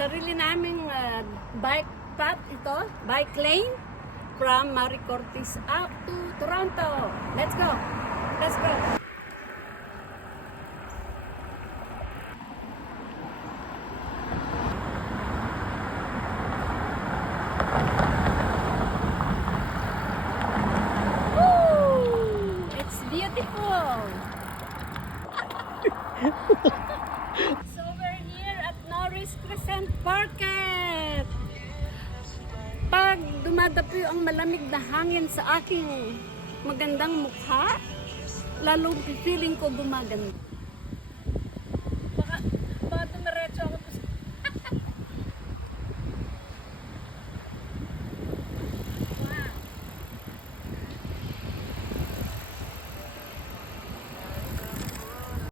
Sarili naming bike path ito, bike lane from Marie Curtis up to Toronto. Let's go! Let's go! Woo! It's beautiful! So we're here at Norris Crescent Market. Pag dumadapo ang malamig na hangin sa aking magandang mukha, lalong feeling ko gumaganda.